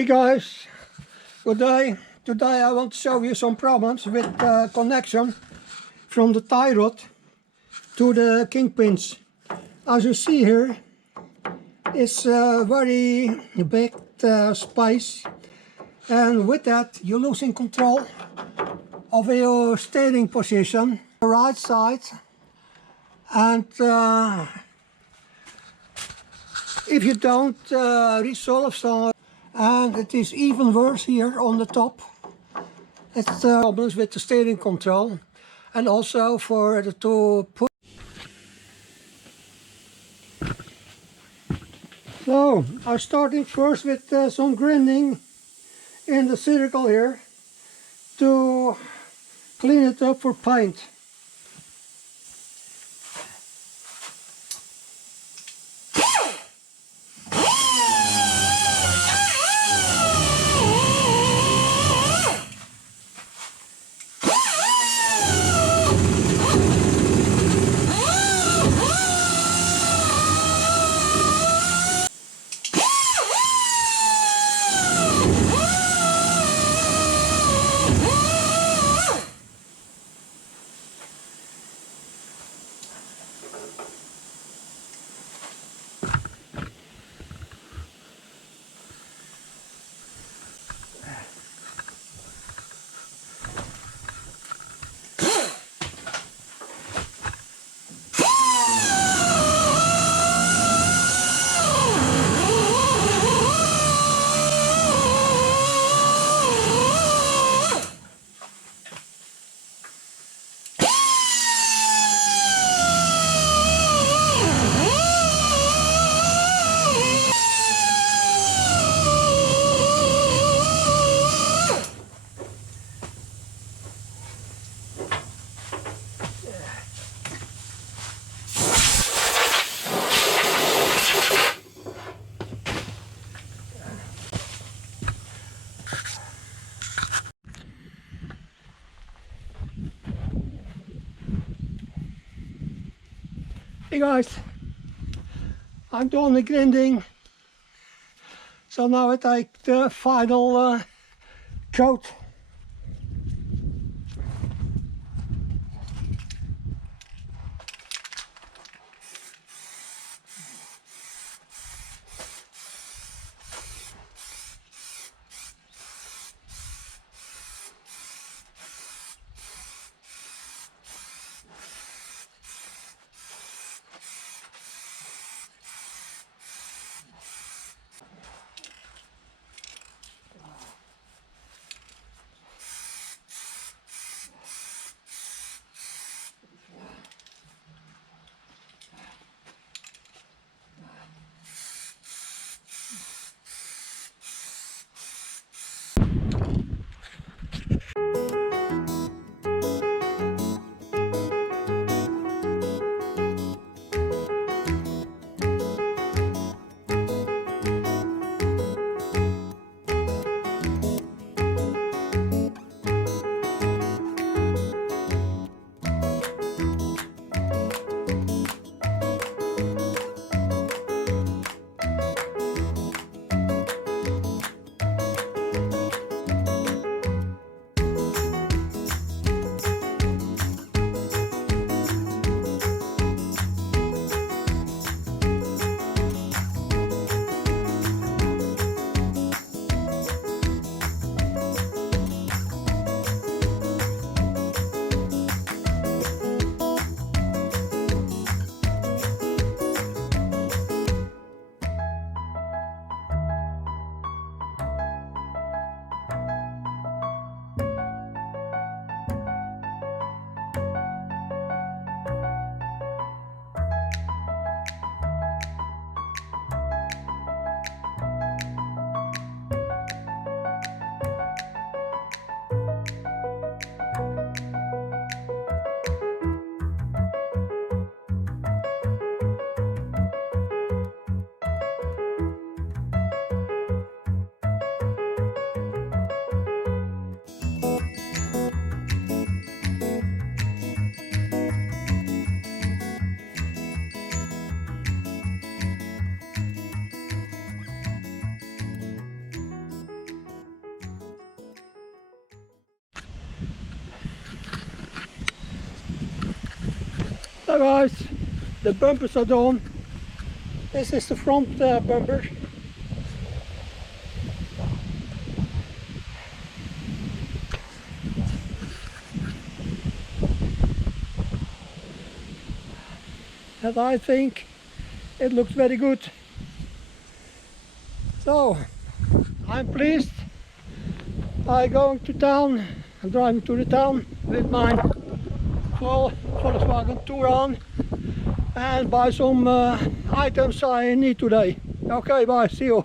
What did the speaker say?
Hey guys, good day. Today I want to show you some problems with connection from the tie rod to the kingpins. As you see here, it's a very big space, and with that you're losing control of your steering position, the right side, and if you don't resolve some, and it is even worse here on the top. It's problems with the steering control, and also for the to put. So I'm starting first with some grinding in the circle here to clean it up for paint. Hey guys, I'm done the grinding, so now I take the final coat. guys, the bumpers are done. This is the front bumper. And I think it looks very good. So I'm pleased. I'm going to town. I'm driving to the town with my full Volkswagen Touran and buy some items I need today. Okay, bye, see you.